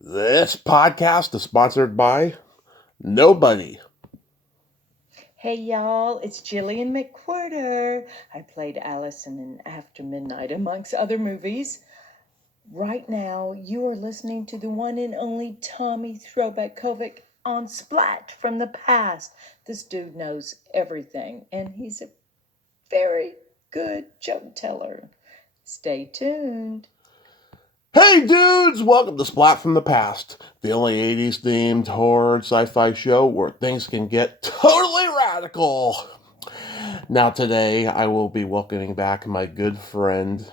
This podcast is sponsored by nobody. Hey y'all, it's Jillian McWhirter. I played Allison in After Midnight, amongst other movies. Right now, you are listening to the one and only Tommy Throwback Kovac on Splat from the past. This dude knows everything, and he's a very good joke teller. Stay tuned. Hey dudes, welcome to Splat from the Past, the only 80s themed horror and sci-fi show where things can get totally radical. Now today I will be welcoming back my good friend,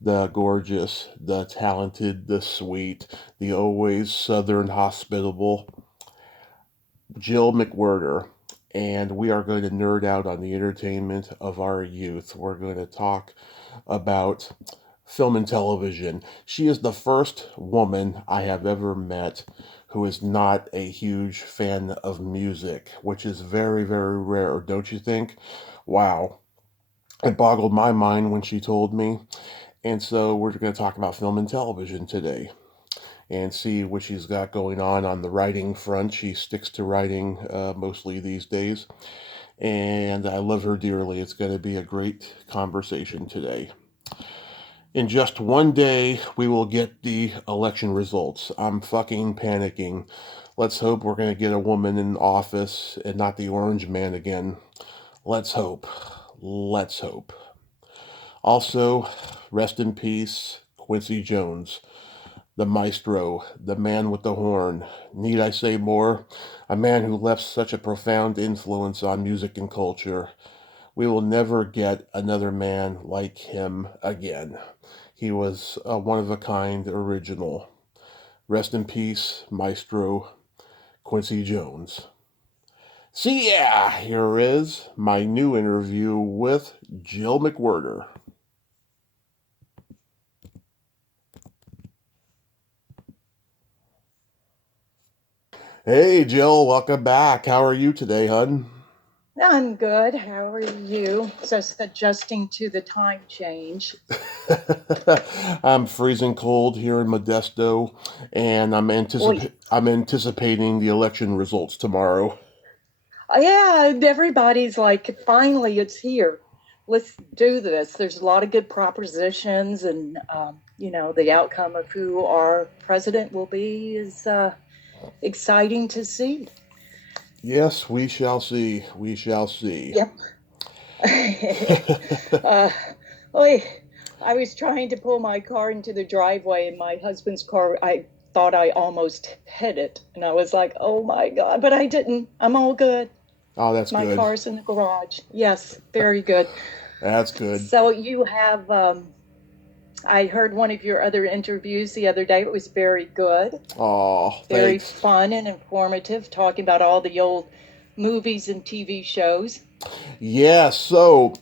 the gorgeous, the talented, the sweet, the always southern hospitable Jill McWhirter, and we are going to nerd out on the entertainment of our youth. We're going to talk about film and television. She is the first woman I have ever met who is not a huge fan of music, which is very, very rare, don't you think? Wow. It boggled my mind when she told me. And so we're going to talk about film and television today and see what she's got going on the writing front. She sticks to writing mostly these days, and I love her dearly. It's going to be a great conversation today. In just one day, we will get the election results. I'm fucking panicking. Let's hope we're going to get a woman in office and not the orange man again. Let's hope. Let's hope. Also, rest in peace, Quincy Jones, the maestro, the man with the horn. Need I say more? A man who left such a profound influence on music and culture. We will never get another man like him again. He was a one of a kind original. Rest in peace, Maestro Quincy Jones. So, yeah, here is my new interview with Jill McWhirter. Hey, Jill, welcome back. How are you today, hun? I'm good. How are you? Just adjusting to the time change. I'm freezing cold here in Modesto, and Oy. I'm anticipating the election results tomorrow. Yeah, everybody's like, finally, it's here. Let's do this. There's a lot of good propositions, and the outcome of who our president will be is exciting to see. Yes, we shall see. We shall see. Yep. uh, oy, I was trying to pull my car into the driveway, and my husband's car, I thought I almost hit it, and I was like, "Oh my God!" But I didn't. I'm all good. Oh, that's My good. car's in the garage. Yes, very good. That's good. So you have, I heard one of your other interviews the other day. It was very good, Oh, very thanks. fun and informative, talking about all the old movies and TV shows. Yeah, so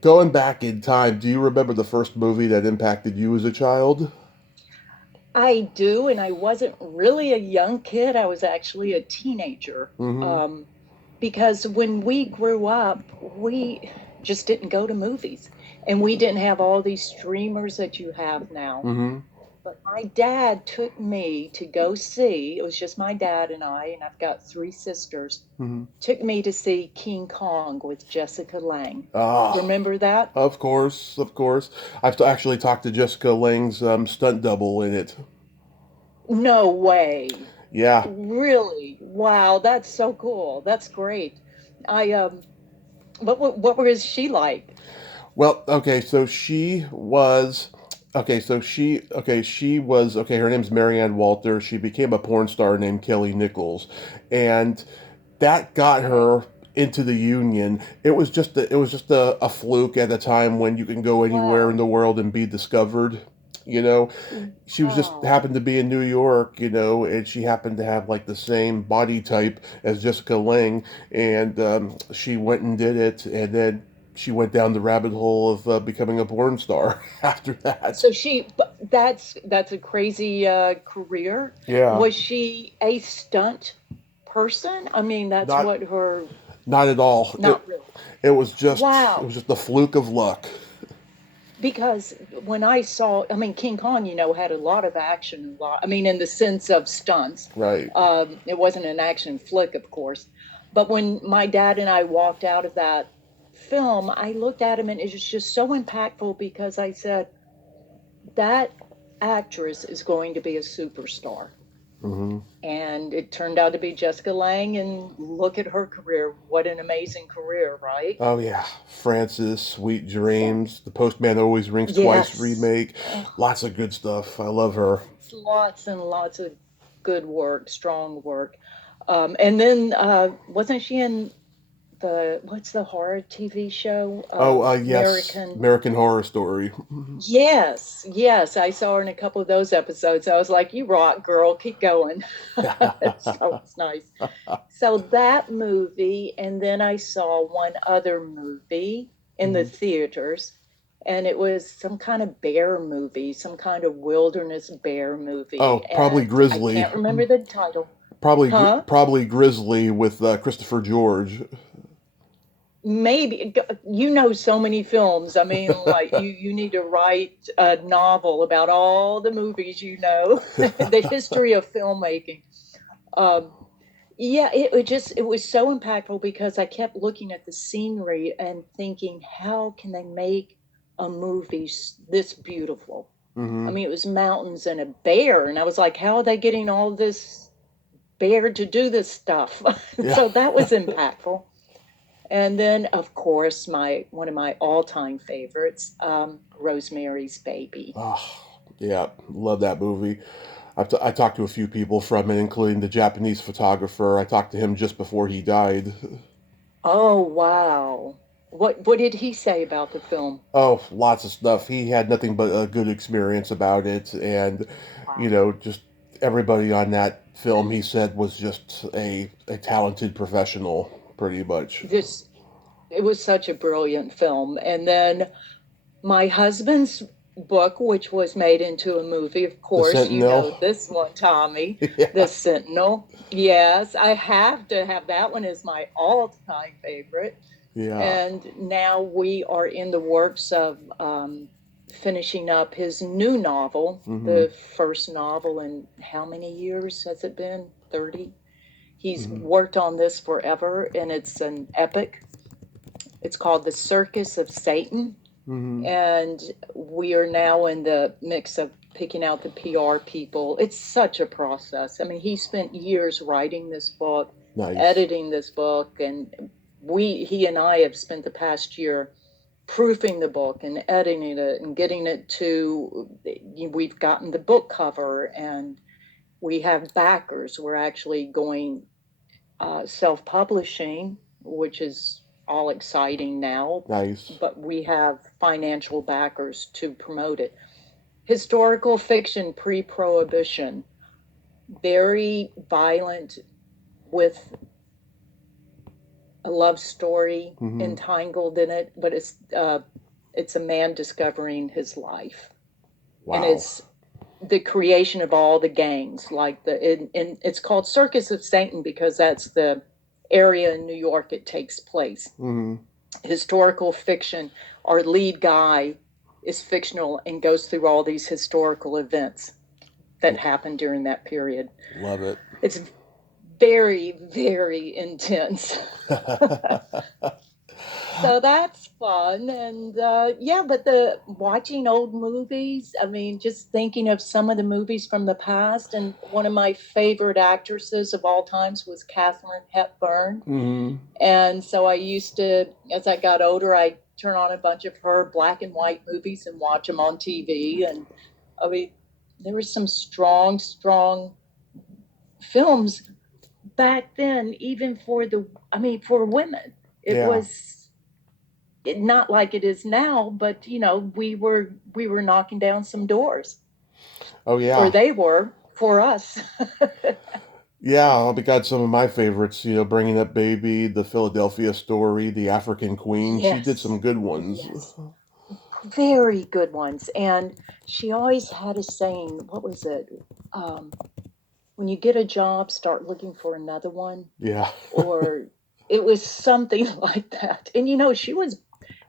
going back in time, do you remember the first movie that impacted you as a child? I do, and I wasn't really a young kid. I was actually a teenager. Mm-hmm. Because when we grew up, we just didn't go to movies, and we didn't have all these streamers that you have now. Mm-hmm. But my dad took me to go see, it was just my dad and I've got three sisters, Mm-hmm. took me to see King Kong with Jessica Lange. Ah, Remember that? of course, of course. I've actually talked to Jessica Lange's stunt double in it. No way. Yeah. Really? Wow, that's so cool. That's great. I what was she like? Well, okay, so she was she was her name's Marianne Walter. She became a porn star named Kelly Nichols, and that got Okay. her into the union. It was just a fluke at a time when you can go anywhere in Wow. the world and be discovered. You know, she was just Wow. happened to be in New York, and she happened to have like the same body type as Jessica Lange, and she went and did it, and then she went down the rabbit hole of becoming a porn star after that. So that's a crazy career. Yeah, Was she a stunt person? I mean, that's not what her, not at all. It not really. it was just it Wow. was just the fluke of luck. Because when I saw, I mean, King Kong, had a lot of action, in the sense of stunts. Right. It wasn't an action flick, of course. But when my dad and I walked out of that film, I looked at him and it was just so impactful because I said, that actress is going to be a superstar. Hmm. And it turned out to be Jessica Lange, and look at her career. What an amazing career, right? Oh yeah, Francis, Sweet So, Dreams, The Postman Always Rings Twice yes. remake, Oh, lots of good stuff. I love her. lots and lots of good work, strong work. And then wasn't she in what's the horror TV show? Oh, yes, American. American Horror Story. Yes, yes, I saw her in a couple of those episodes. I was like, "You rock, girl, keep going." So it's nice. So that movie, and then I saw one other movie in the Mhm. theaters, and it was some kind of bear movie, some kind of wilderness bear movie, Oh, probably and I Grizzly. can't remember the title. Huh? Probably Grizzly with Christopher George. Maybe you know so many films. I mean, like you need to write a novel about all the movies you know, the history of filmmaking. Um, Yeah, it was so impactful because I kept looking at the scenery and thinking, how can they make a movie this beautiful? I Hmm. mean, it was mountains and a bear, and I was like, how are they getting all this bear to do this stuff? Yeah. So that was impactful. And then, of course, my one of my all-time favorites, Rosemary's Baby. Oh, yeah, love that movie. I talked to a few people from it, including the Japanese photographer. I talked to him just before he died. Oh, wow. What did he say about the film? Oh, lots of stuff. He had nothing but a good experience about it, and just everybody on that film, he said, was just a talented professional, pretty much. This It was such a brilliant film. And then my husband's book, which was made into a movie, of The course, you Sentinel. know this one, Tommy, The Yeah, Sentinel. Yes, I have to have that one as my all-time favorite. yeah, And now we are in the works of finishing up his new novel, hmm the first novel in how many years has it been? 30? He's hmm worked on this forever, and it's an epic. It's called The Circus of Satan, hmm and we are now in the mix of picking out the PR people. It's such a process. I mean, he spent years writing this book, Nice, editing this book, and he and I have spent the past year proofing the book and editing it and getting it to, we've gotten the book cover, and we have backers. We're actually going self-publishing, which is all exciting now, nice. but we have financial backers to promote it. Historical fiction pre-prohibition, very violent, with a love story Hmm. entangled in it, but it's a man discovering his life, and Wow. it's the creation of all the gangs, like it's called Circus of Satan because that's the area in New York it takes place. Hmm. Historical fiction, our lead guy is fictional and goes through all these historical events that happened during that period. Love it. It's very, very intense. So that's fun. And yeah, but the watching old movies, I mean, just thinking of some of the movies from the past, and one of my favorite actresses of all times was Katharine Hepburn. Hmm. And so I used to, as I got older, I turn on a bunch of her black and white movies and watch them on TV. And I mean, there were some strong, strong films back then, even for women. It Yeah. was not like it is now, but we were knocking down some doors, Oh or yeah. they were for us. Yeah, I'll be got some of my favorites, Bringing Up Baby, The Philadelphia Story, The African Queen. She did some Yes, good ones. yes, very good ones. And she always had a saying. What was it? Um, when you get a job, start looking for another one, Yeah. or it was something like that. And she was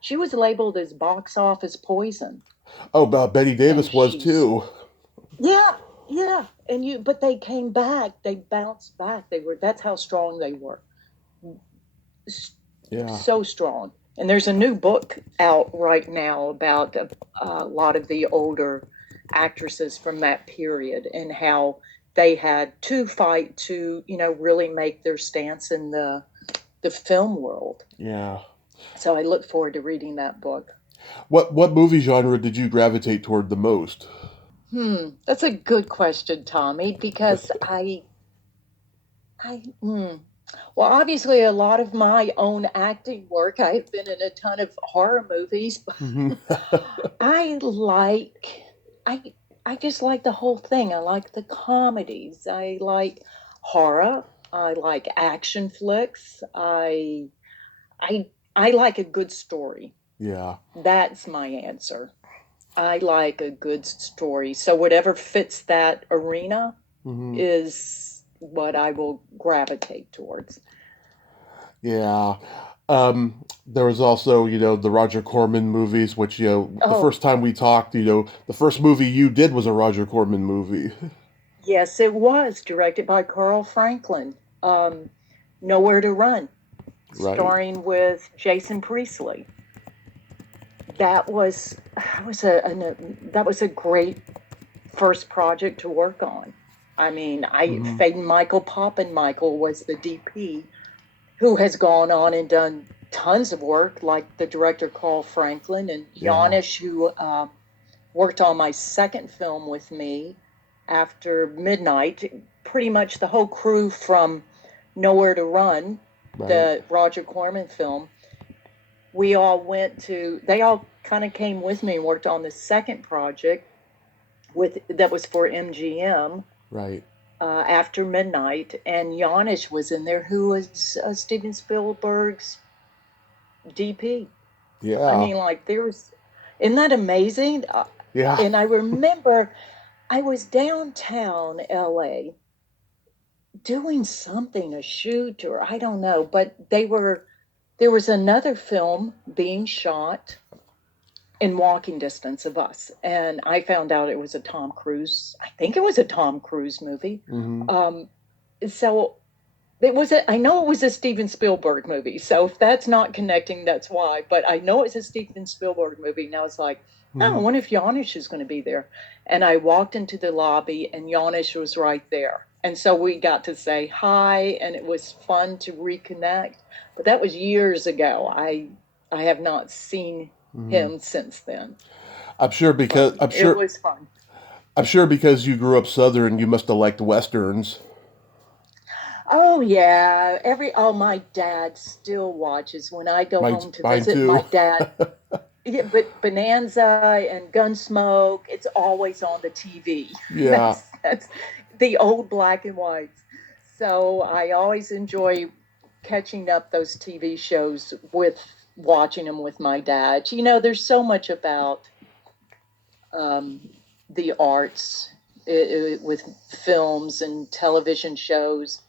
She was labeled as box office poison, Oh, Betty and Davis was too. yeah, yeah, but they came back. They bounced back. That's how strong they were. Yeah. So strong. And there's a new book out right now about a lot of the older actresses from that period and how they had to fight to, really make their stance in the film world. Yeah. So I look forward to reading that book. What movie genre did you gravitate toward the most? That's a good question, Tommy, because well, obviously, a lot of my own acting work, I've been in a ton of horror movies. Hmm. I like, I, I just like the whole thing. I like the comedies. I like horror. I like action flicks. I like a good story. Yeah. That's my answer. I like a good story. So whatever fits that arena Hmm. is what I will gravitate towards. Yeah. There was also, the Roger Corman movies, which, the Oh, first time we talked, the first movie you did was a Roger Corman movie. yes, it was directed by Carl Franklin. Nowhere to Run, Right. starring with Jason Priestley. That was a great first project to work on. I mean, Hmm. Faden Michael Michael was the DP, who has gone on and done tons of work, like the director Carl Franklin and Yeah. Janish, who worked on my second film with me after midnight. Pretty much the whole crew from Nowhere to Run, Right. the Roger Corman film, they all kind of came with me and worked on the second project that was for MGM, Right. After Midnight, and Janish was in there, who was Steven Spielberg's DP. I Yeah. mean, isn't that amazing? Yeah. And I remember I was downtown LA doing something, a shoot, or I don't know, but there was another film being shot in walking distance of us. And I found out it was I think it was a Tom Cruise movie. Hmm. Um, so I know it was a Steven Spielberg movie. So if that's not connecting, that's why. But I know it's a Steven Spielberg movie. Now it's like, oh, I Hmm. wonder if Janish is going to be there. And I walked into the lobby and Janish was right there. And so we got to say hi, and it was fun to reconnect. But that was years ago. I have not seen Hmm. him since then. I'm sure But because I'm it sure was fun. I'm sure because you grew up Southern, you must have liked westerns. Oh yeah, my dad still watches when I go Mine, home to mine visit my too. dad. Yeah, but Bonanza and Gunsmoke, it's always on the TV. Yeah. That's the old black and whites. So I always enjoy catching up those TV shows with watching them with my dad. There's so much about um, the arts with films and television shows.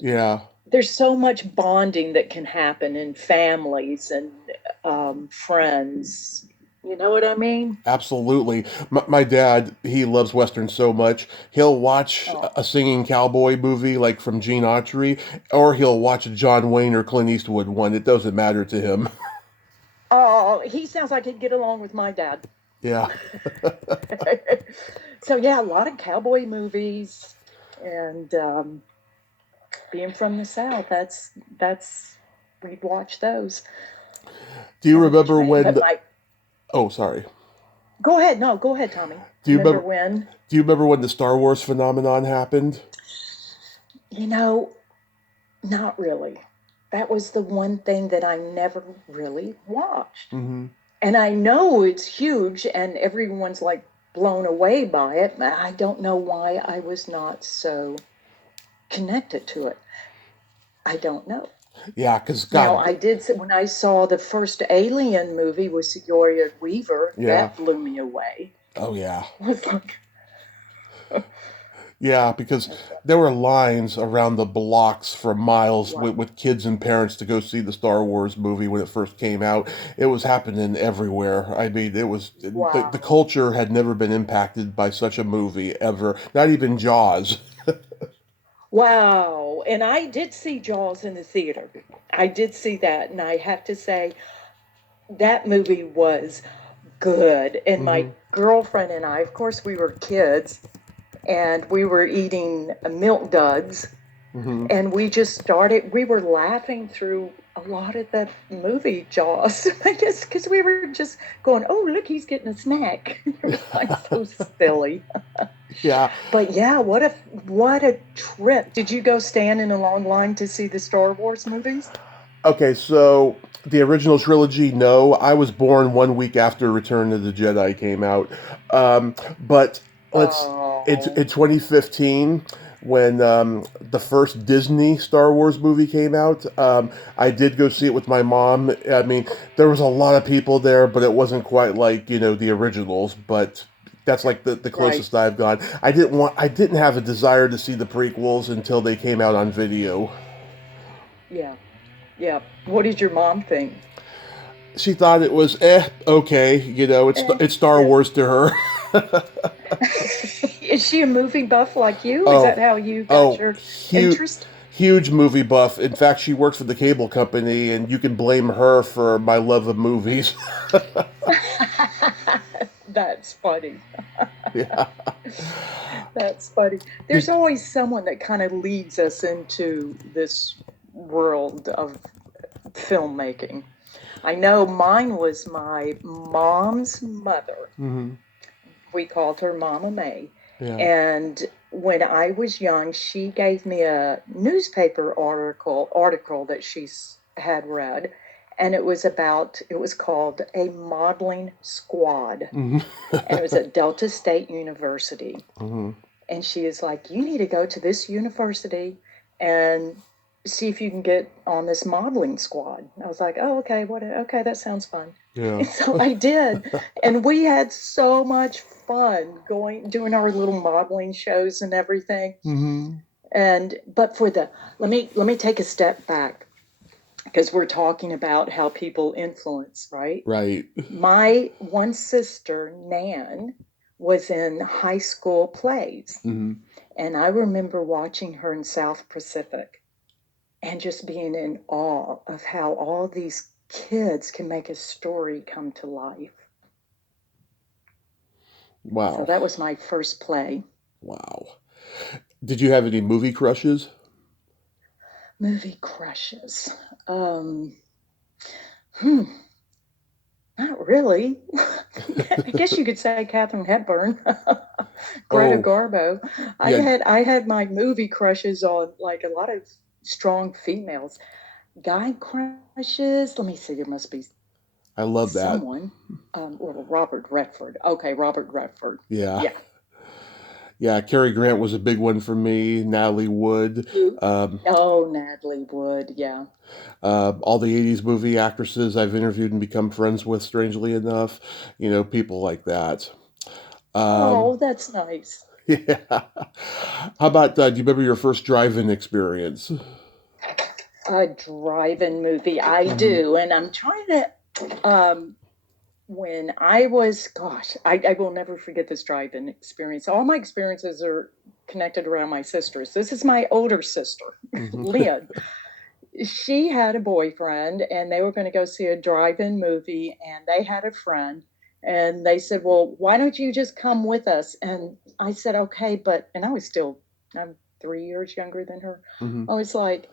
Yeah. There's so much bonding that can happen in families and friends. You know what I mean? Absolutely. My dad, he loves westerns so much. He'll watch Oh, a singing cowboy movie like from Gene Autry, or he'll watch a John Wayne or Clint Eastwood one. It doesn't matter to him. he sounds like he'd get along with my dad. Yeah. So yeah, a lot of cowboy movies, and being from the South, that's we'd watch those. Do you I'm remember trying. when But the, my oh, sorry. Go ahead. No, go ahead, Tommy. Do you Remember remember when? do you remember when the Star Wars phenomenon happened? You know, Not really. That was the one thing that I never really watched. Hmm. And I know it's huge and everyone's like blown away by it. I don't know why I was not so connected to it. I don't know. Yeah, because Now, God, when I saw the first Alien movie with Sigourney Weaver, yeah. that blew me away. Oh, yeah. I was like, Yeah, because That's there were lines around the blocks for miles right. with kids and parents to go see the Star Wars movie when it first came out. It was happening everywhere. I mean, the Wow. culture had never been impacted by such a movie ever. Not even Jaws. Wow. And I did see Jaws in the theater. I did see that. And I have to say, that movie was good. And my Hmm. girlfriend and I, of course, we were kids and we were eating milk duds. Hmm. And we were laughing through a lot of the movie Jaws. I guess because we were just going, oh, look, he's getting a snack. It was like so silly. Yeah. But yeah, what a trip. Did you go stand in a long line to see the Star Wars movies? Okay, so the original trilogy, no. I was born 1 week after Return of the Jedi came out. But let's in Oh, 2015, when the first Disney Star Wars movie came out, I did go see it with my mom. I mean, there was a lot of people there, but it wasn't quite like, the originals, but that's like the right. closest I've gone. I didn't have a desire to see the prequels until they came out on video. Yeah. Yeah. What did your mom think? She thought it was okay, Eh, it's Star yeah. Wars to her. Is she a movie buff like you? Is that Oh, how you got oh, your huge, interest? huge movie buff. In fact, she works for the cable company, and you can blame her for my love of movies. That's funny. Yeah. That's funny. There's Did, always someone that kind of leads us into this world of filmmaking. I know mine was my mom's mother. hmm. We called her Mama May. Yeah. And when I was young, she gave me a newspaper article that she had read, and it was called A Modeling Squad, Hmm. and it was at Delta State University. Hmm. And she is like, you need to go to this university and see if you can get on this modeling squad. I was like, oh, okay, okay, that sounds fun. Yeah. And so I did. And we had so much fun doing our little modeling shows and everything. Hmm. And but for the let me take a step back because we're talking about how people influence, right? Right. My one sister, Nan, was in high school plays. Hmm. And I remember watching her in South Pacific and just being in awe of how all these kids can make a story come to life. So Wow. that was my first play. Wow. Did you have any movie crushes? Movie crushes. Um, hmm, not really. I guess you could say Katharine Hepburn, Greta Oh, Garbo. yeah. I had my movie crushes on like a lot of strong females. Guy crushes. Let me see. There must be I love that. someone. Well, Robert Redford. Okay, Robert Redford. Yeah. Yeah. Yeah, Cary Grant was a big one for me. Natalie Wood, Who? um, Oh, Natalie Wood. Yeah. all the '80s movie actresses I've interviewed and become friends with. Strangely enough, people like that. Um, Oh, that's nice. yeah. How about do you remember your first drive-in experience? A drive-in movie. I Hmm. do, and I'm trying to. When I was, gosh, I will never forget this drive-in experience. All my experiences are connected around my sisters. This is my older sister, Hmm. Lynn. She had a boyfriend and they were going to go see a drive-in movie and they had a friend and they said, well, why don't you just come with us? And I said, okay, but and I'm 3 years younger than her. Hmm. I was like,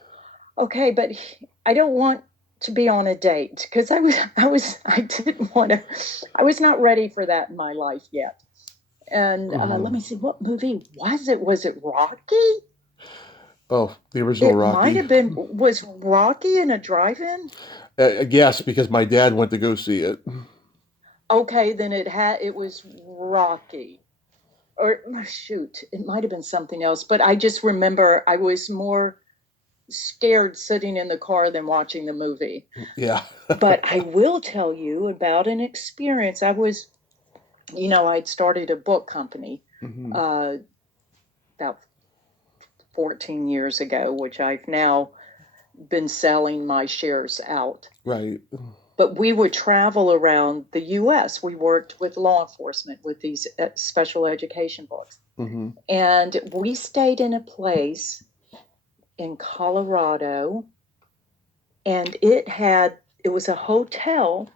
okay, but I don't want to be on a date because I didn't want to, I was not ready for that in my life yet. And let Hmm. me see, what movie was it? Was it Rocky? Oh, the original It might Rocky. have been. Was Rocky in a drive-in? Yes, because my dad went to go see it. Okay, then it was Rocky. Or shoot, it might have been something else, but I just remember I was more scared sitting in the car than watching the movie. Yeah. But I will tell you about an experience. I'd started a book company Hmm. uh, about 14 years ago, which I've now been selling my shares out. Right. But we would travel around the U.S. We worked with law enforcement with these special education books. Mm-hmm. And we stayed in a place in Colorado, and it was a hotel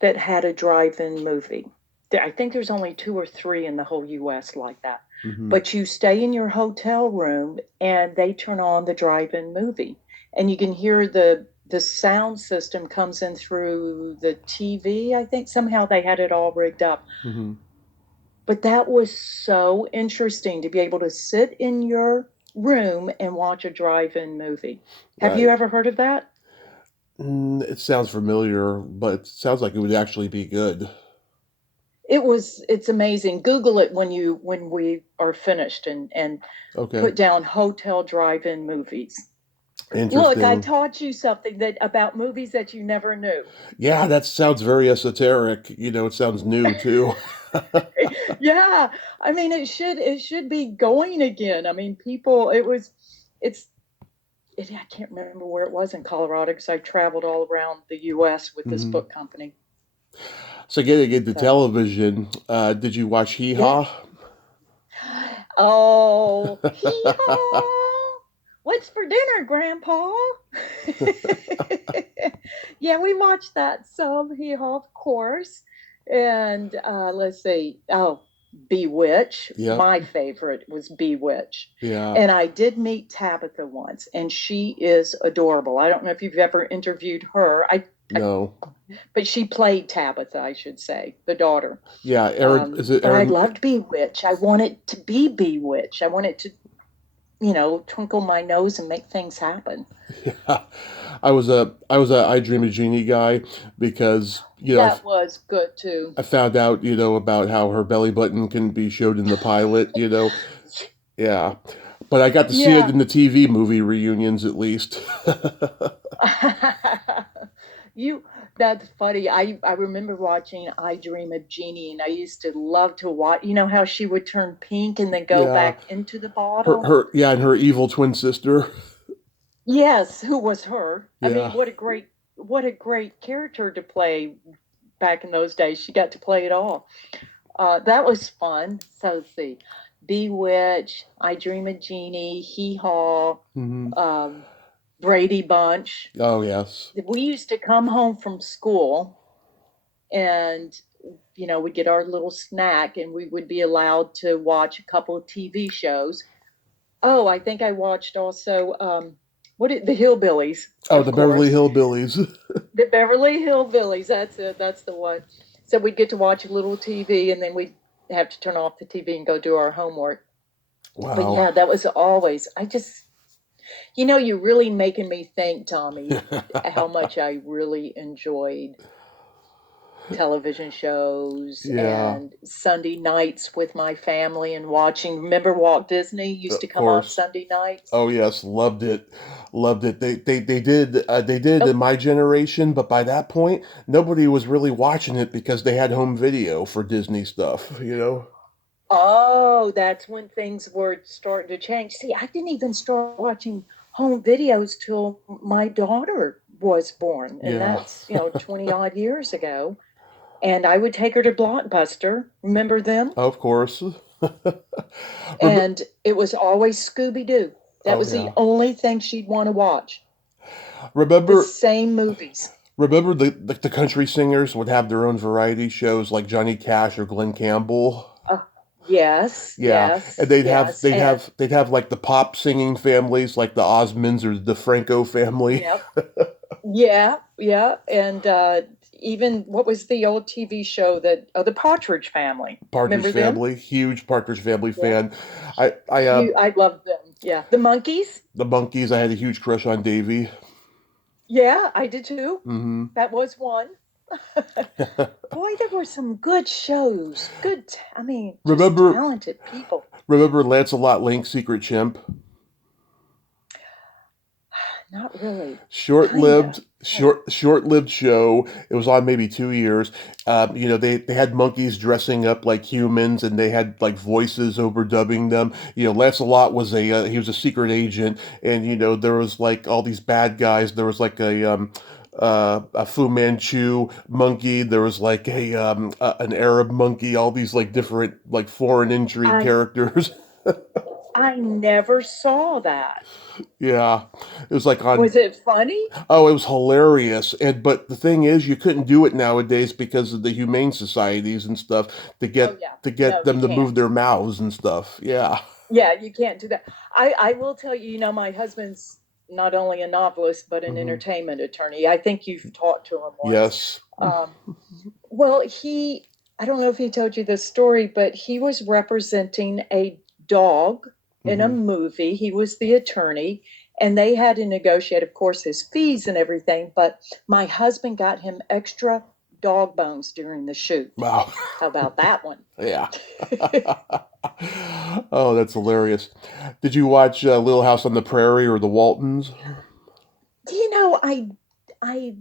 that had a drive-in movie. I think there's only 2 or 3 in the whole U.S. like that. Mm-hmm. But you stay in your hotel room, and they turn on the drive-in movie, and you can hear the sound system comes in through the TV. I think somehow they had it all rigged up. Mm-hmm. But that was so interesting to be able to sit in your room and watch a drive-in movie. Have you Right. ever heard of that? It sounds familiar, but it sounds like it would actually be good. It's amazing. Google it when we are finished and Okay. put down hotel drive-in movies. Look, I Interesting. taught you something that about movies that you never knew. Yeah, that sounds very esoteric. It sounds new too. Yeah, I mean it should be going again. I mean, people, it's I can't remember where it was in Colorado because I traveled all around the U.S. with this Mm-hmm. book company. So getting into So television, did you watch Hee yeah. Haw? Oh, hee haw! What's for dinner, Grandpa? Yeah, we watched that some hee haw, of course. And let's see. Oh, Bewitch. Yep. My favorite was Bewitch. Yeah. And I did meet Tabitha once, and she is adorable. I don't know if you've ever interviewed her. No. But she played Tabitha, I should say, the daughter. Yeah. Aaron, is it But I Aaron? loved Bewitch. I wanted to be Bewitch. I wanted to, twinkle my nose and make things happen. Yeah. I was a I Dream of Jeannie guy because That was good too. I found out about how her belly button can be showed in the pilot. Yeah. But I got to see it Yeah. in the TV movie reunions at least. you that's funny. I remember watching I Dream of Jeannie, and I used to love to watch, how she would turn pink and then go Yeah. back into the Her bottle. her yeah, and her evil twin sister. Yes, who was her? I Yeah. mean, what a great character to play back in those days. She got to play it all. That was fun. So let's see. Bewitch, I Dream of Jeannie, Hee Haw, Hmm. um, Brady Bunch. Oh yes. We used to come home from school, and we'd get our little snack, and we would be allowed to watch a couple of TV shows. Oh, I think I watched also the Hillbillies, Oh, of the Beverly course. Hillbillies. The Beverly Hillbillies. That's it. That's the one. So we'd get to watch a little TV, and then we'd have to turn off the TV and go do our homework. But Wow. yeah, that was always. I just, you're really making me think, Tommy, how much I really enjoyed television shows Yeah, and Sunday nights with my family and watching. Remember Walt Disney used to of come on course. Sunday nights? Oh yes, loved it, loved it. They did Oh, in my generation, but by that point, nobody was really watching it because they had home video for Disney stuff. oh, that's when things were starting to change. See, I didn't even start watching home videos till my daughter was born, and Yeah, that's, 20 odd years ago. And I would take her to Blockbuster. Remember them? of course. Rem- And it was always Scooby Doo. That oh was the yeah. only thing she'd want to watch. The Remember, same movies. remember the country singers would have their own variety shows like Johnny Cash or Glenn Campbell. Uh, yes, Yeah, and yes, they'd have yes. they'd And have they'd have like the pop singing families, like the Osmonds or the Franco family. yep, yeah, yeah. And even what was the old TV show the Partridge Family? Partridge Remember them? Family, huge Partridge Family Yeah. fan. I I loved them. Yeah. The Monkeys? the Monkeys. I had a huge crush on Davy. Yeah, I did too. Hmm. That was one. Boy, there were some good shows. I mean, just remember talented people. remember Lancelot Link, Secret Chimp. Not really. Short lived, Kinda. short-lived show. It was on maybe 2 years. They had monkeys dressing up like humans, and they had like voices overdubbing them. Lancelot was he was a secret agent, and there was like all these bad guys. There was like a Fu Manchu monkey. There was like an Arab monkey. All these like different like foreign intrigue I characters. I never saw that. Yeah, it was like on. Was it funny? Oh, it was hilarious. But the thing is, you couldn't do it nowadays because of the humane societies and stuff to Oh get yeah. to No, get you them to move can't. their mouths and stuff. Yeah. Yeah, you can't do that. I will tell you, my husband's not only a novelist but an Hmm. entertainment attorney. I think you've talked to him once. Yes. Um, well, I don't know if he told you this story, but he was representing a dog in a Hmm. movie. He was the attorney, and they had to negotiate, of course, his fees and everything. But my husband got him extra dog bones during the shoot. Wow. How about that one? Yeah. Oh, that's hilarious. Did you watch Little House on the Prairie or The Waltons? I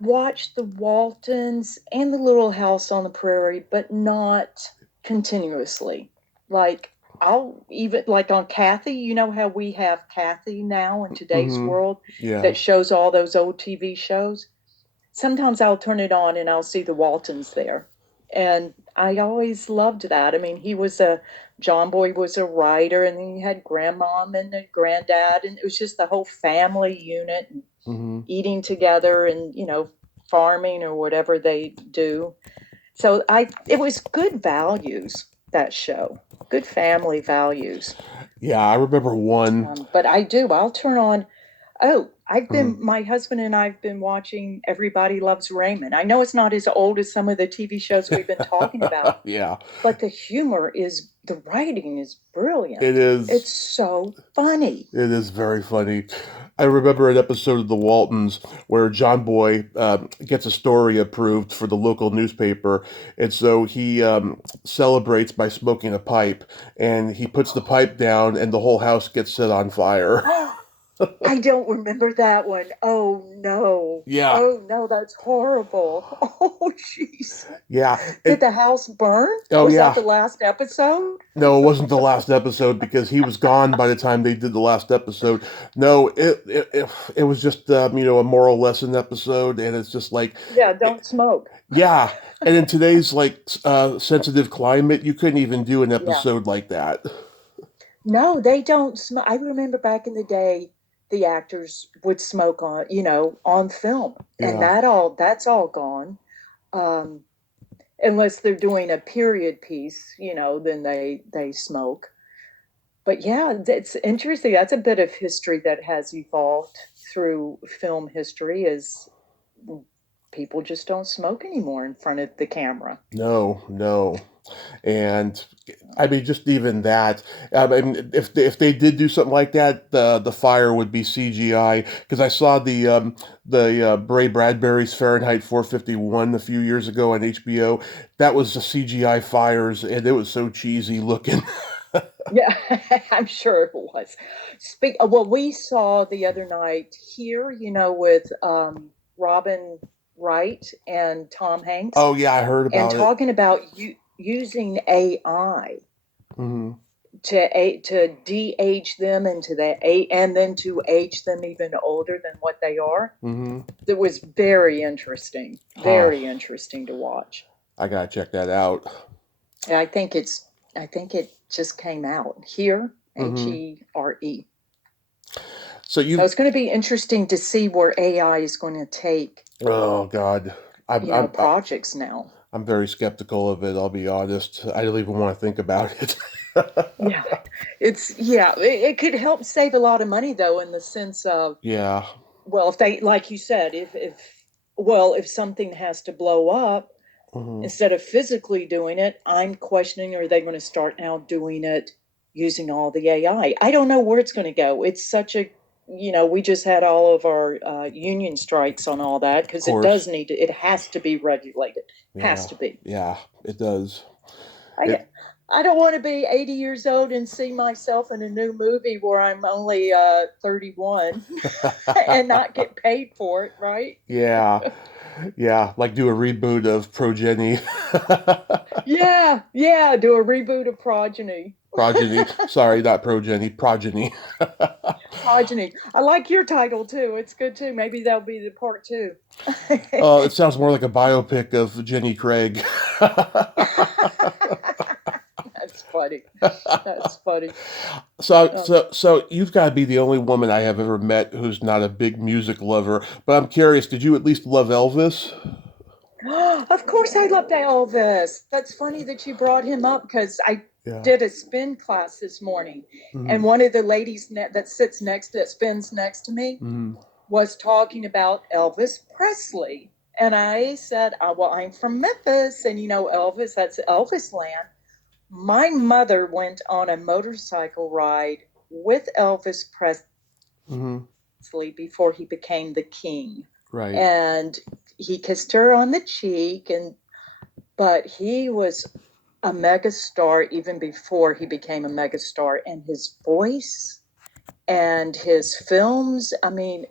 watched the Waltons and the Little House on the Prairie, but not continuously. Like I'll even like on Kathy, you know how we have Kathy now in today's Hmm. world Yeah. that shows all those old TV shows. Sometimes I'll turn it on and I'll see the Waltons there. And I always loved that. I mean, John Boy was a writer, and then you had grandmom and the granddad, and it was just the whole family unit and Hmm. eating together and, farming or whatever they do. So it was good values, that show, good family values. Yeah, I remember one. But I'll turn on. Oh, Mhm. my husband and I've been watching Everybody Loves Raymond. I know it's not as old as some of the TV shows we've been talking about, Yeah, but the writing is it brilliant. is. It's so funny. It is very funny. I remember an episode of The Waltons where John Boy gets a story approved for the local newspaper, and so he celebrates by smoking a pipe, and he puts the pipe down, and the whole house gets set on fire. Oh, I don't remember that one. Oh no. Yeah, Oh no, that's horrible. Oh jeez. yeah. Did the house burn? Oh Was that yeah. the last episode? No, it wasn't the last episode because he was gone by the time they did the last episode. No, it was just a moral lesson episode, and it's just like, Yeah, don't smoke. yeah. And in today's like sensitive climate, you couldn't even do an Yeah. episode like that. No, they don't smoke. I remember back in the day, the actors would smoke on film, and Yeah. that's all gone. Um, Unless they're doing a period piece, then they smoke. But yeah, it's interesting. That's a bit of history that has evolved through film history is people just don't smoke anymore in front of the camera. No, no. And I mean, just even that. I mean, if they did do something like that, the fire would be CGI. Because I saw the Bray Bradbury's Fahrenheit 451 a few years ago on HBO. That was the CGI fires, and it was so cheesy looking. Yeah, I'm sure it was. Well, we saw the other night here, with Robin Wright and Tom Hanks, Oh yeah, I heard and about it. talking about using AI Hmm. to de-age them into and then to age them even older than what they are. Hmm. It was Huh. very interesting to watch. I gotta check that out. And I think it just came out here, Hmm. HERE. So So you, it's going to be interesting to see where AI is going to take, oh God, I'm I'm projects now. I'm very skeptical of it. I'll be honest. I don't even want to think about it. Yeah, it could help save a lot of money though, in the sense of, Yeah. well, if they, like you said, if something has to blow up, Hmm. instead of physically doing it, I'm questioning, are they going to start now doing it using all the AI? I don't know where it's going to go. It's such a, we just had all of our union strikes on all that, Of because course. it has to be regulated. Has Yeah. to be. Yeah. It does. I, It. I don't want to be 80 years old and see myself in a new movie where I'm only 31 and not get paid for it, right? Yeah, yeah, like do a reboot of Progeny. Yeah, yeah, do a reboot of Progeny. Progeny. Sorry, not Progeny. Progeny. Progeny. I like your title too. It's good too. Maybe that'll be the part two. Oh, it sounds more like a biopic of Jenny Craig. That's funny. That's funny. So, Um, so, so you've got to be the only woman I have ever met who's not a big music lover. But I'm curious, did you at least love Elvis? of course, I love Elvis. That's funny that you brought him up because I Yeah. did a spin class this morning, and Hmm. one of the ladies that sits that spins next to me, Hmm. was talking about Elvis Presley. And I said, well, I'm from Memphis, and Elvis, that's Elvis land. My mother went on a motorcycle ride with Elvis Hmm. Presley before he became the king. Right. And he kissed her on the cheek, but he was a megastar even before he became a megastar. And his voice and his films, I mean,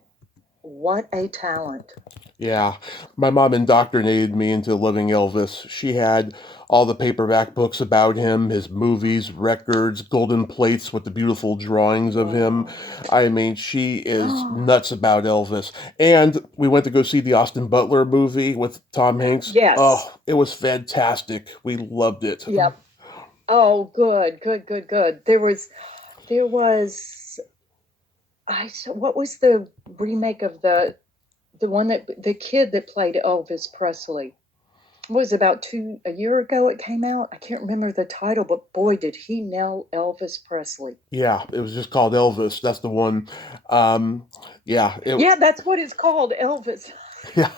what a talent. Yeah, my mom indoctrinated me into loving Elvis. She had all the paperback books about him, his movies, records, golden plates with the beautiful drawings of him. Oh. I mean, she is nuts about Elvis. And we went to go see the Austin Butler movie with Tom Hanks. Yes. Oh, it was fantastic. We loved it. Yep. Oh, good, good, good, good. There was what was the remake of the one that the kid that played Elvis Presley? It was about a year ago it came out. I can't remember the title, but boy, did he nail Elvis Presley. Yeah, it was just called Elvis. That's the one. Um, yeah, Yeah, that's what it's called, Elvis. yeah.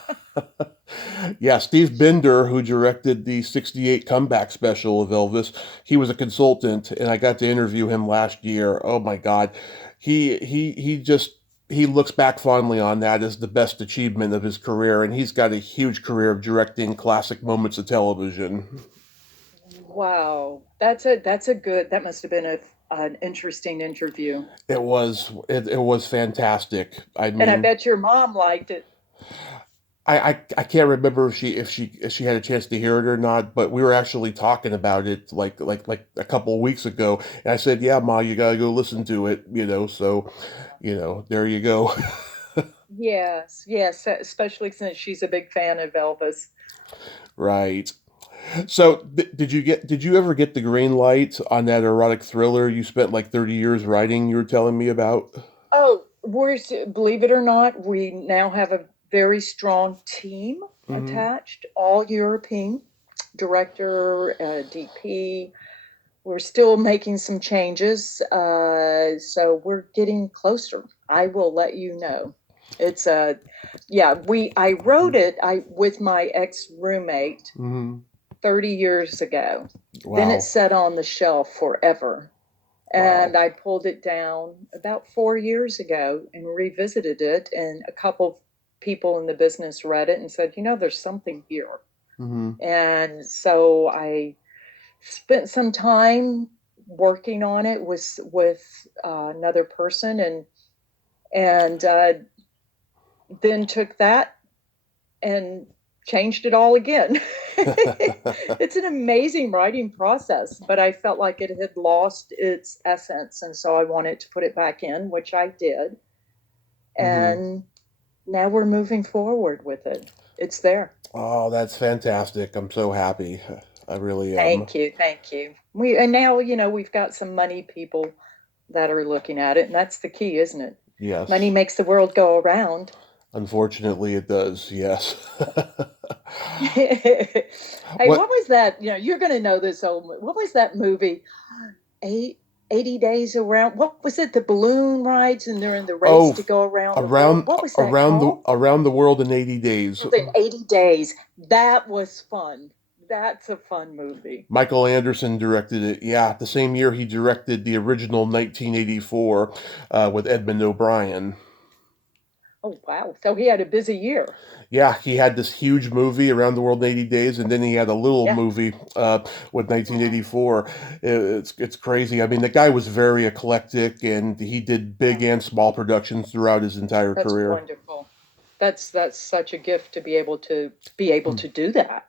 Yeah, Steve Binder, who directed the 68 comeback special of Elvis, he was a consultant and I got to interview him last year. Oh my God. He looks back fondly on that as the best achievement of his career, and he's got a huge career of directing classic moments of television. Wow, that must have been an interesting interview. It was fantastic. I And I mean, bet your mom liked it. I can't remember if she had a chance to hear it or not, but we were actually talking about it like a couple of weeks ago, and I said, "Yeah, Ma, you gotta go listen to it," so there you go. Yes, yes, especially since she's a big fan of Elvis. Right. So did you ever get the green light on that erotic thriller you spent like 30 years writing? You were telling me about. Oh, believe it or not, we now have a very strong team Hmm. attached, all European, director, DP. We're still making some changes, so we're getting closer. I will let you know. It's yeah. I wrote it with my ex roommate Hmm. 30 years ago. Then it Wow. sat on the shelf forever. And Wow. I pulled it down about 4 years ago and revisited it. And a couple people in the business read it and said, there's something here. Hmm. And so I spent some time working on it with another person, and then took that and changed it all again. It's an amazing writing process, but I felt like it had lost its essence, and so I wanted to put it back in, which I did. Hmm. And now we're moving forward with it. It's there. Oh, that's fantastic. I'm so happy. I really am. Thank you, thank you. And now we've got some money people that are looking at it, and that's the key, isn't it? Money Yes. makes the world go around. Unfortunately, it does. Yes. Hey, what What? was that? You're going to know this old. What was that movie? Eight, 80 days around. What was it? The balloon rides, and they're in the race Oh, to go around the world. What was that called? around the world in 80 days. Within 80 days. That was fun. That's a fun movie. Michael Anderson directed it. Yeah, the same year he directed the original 1984 with Edmund O'Brien. Oh, wow. So he had a busy year. Yeah, he had this huge movie Around the World in 80 Days, and then he had a little Yeah. movie with Wow. 1984. It's crazy. I mean, the guy was very eclectic, and he did big Yeah. and small productions throughout his entire That's career. wonderful. That's such a gift to be able to do that.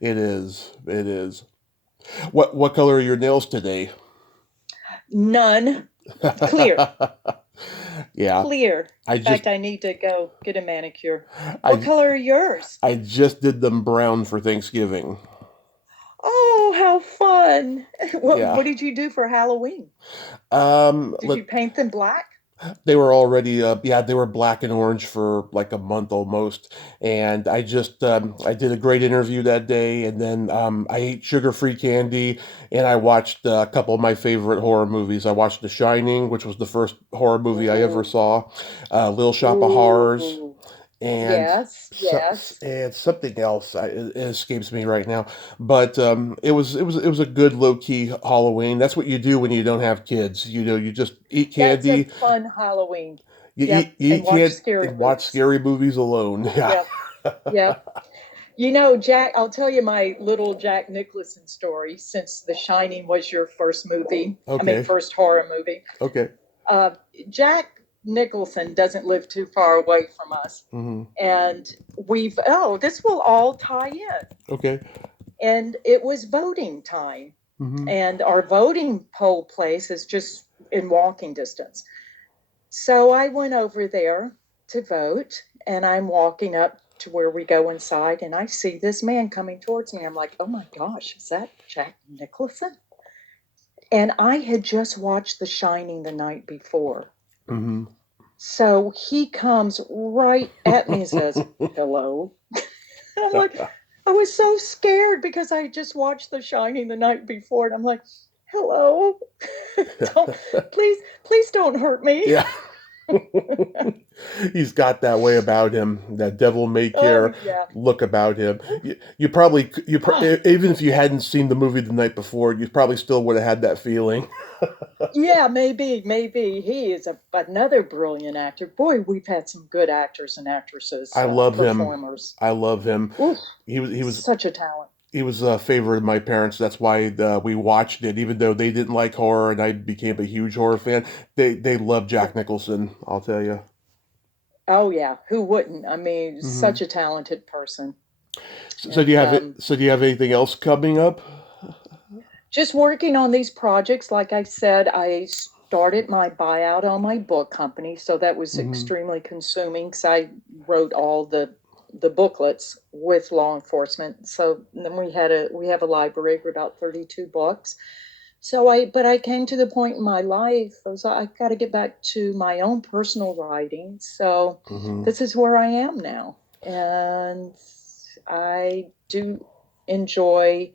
It is. It is. What color are your nails today? None. Clear. Yeah, Clear. I In just fact, I need to go get a manicure. What I color are yours? I just did them brown for Thanksgiving. Oh, how fun. What Yeah. did you do for Halloween? Did Let you paint them black? They were already, yeah, they were black and orange for like a month almost. And I did a great interview that day. And then I ate sugar-free candy and I watched a couple of my favorite horror movies. I watched The Shining, which was the first horror movie I ever Ooh. saw, Little Shop of Horrors, Ooh. and Yes, yes. and something else. It escapes me right now. But it was a good low key Halloween. That's what you do when you don't have kids. You know, you just eat That's a candy, fun Halloween. you Yep, and eat watch candy scary and watch movies. scary movies alone. Yeah. Yep, yep. Jack, I'll tell you my little Jack Nicholson story since The Shining was your first movie. I mean, Okay. first horror movie. Okay. Uh, Jack Nicholson doesn't live too far away from us. Hmm. And this will all tie in. Okay. And it was voting time. Hmm. And our voting poll place is just in walking distance. So I went over there to vote, and I'm walking up to where we go inside, and I see this man coming towards me. I'm like, oh my gosh, is that Jack Nicholson? And I had just watched The Shining the night before. Hmm. So he comes right at me and says, hello. And I'm like, I was so scared because I just watched The Shining the night before, and I'm like, hello. don't please don't hurt me. Yeah. He's got that way about him, that devil may Oh care yeah. look about him. You probably, even if you hadn't seen the movie the night before, you probably still would have had that feeling. Yeah, maybe he is another brilliant actor. Boy, we've had some good actors and actresses, I love him. performers. I love him. Oof, He was he was such a talent. he was a favorite of my parents. That's why we watched it, even though they didn't like horror, and I became a huge horror fan. They love Jack Nicholson. I'll tell you. Oh yeah, who wouldn't? I mean, Hmm. such a talented person. So do you And have it? So do you have anything else coming up? just working on these projects, like I said, I started my buyout on my book company, so that was Hmm. extremely consuming because I wrote all the booklets with law enforcement. So then we have a library for about 32 books. But I came to the point in my life I was I got to get back to my own personal writing. So Hmm. this is where I am now, and I do enjoy,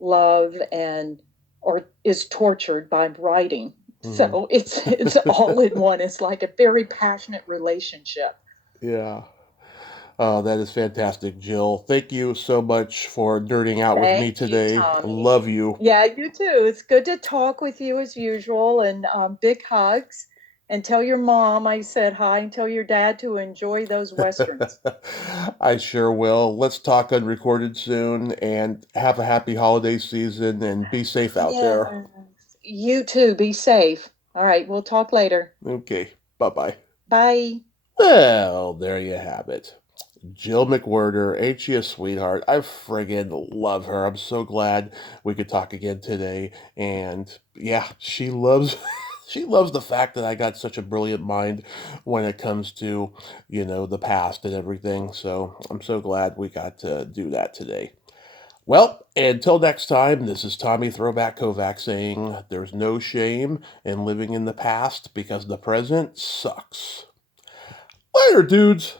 love, and or is tortured by writing. Hmm. So it's all in one. It's like a very passionate relationship. Yeah. Oh, that is fantastic, Jill. Thank you so much for nerding out with me Thank you, today. Tommy. Love you. Yeah, you too. It's good to talk with you as usual, and big hugs. And tell your mom I said hi, and tell your dad to enjoy those westerns. I sure will. Let's talk unrecorded soon and have a happy holiday season and be safe out there. Yeah. You too. Be safe. All right, we'll talk later. Okay. Bye bye. Bye. Well, there you have it. Jill McWhirter, ain't she a sweetheart? I friggin' love her. I'm so glad we could talk again today. And yeah, she loves she loves the fact that I got such a brilliant mind when it comes to, the past and everything. So I'm so glad we got to do that today. Well, until next time, this is Tommy Throwback Kovac saying there's no shame in living in the past because the present sucks. Later, dudes.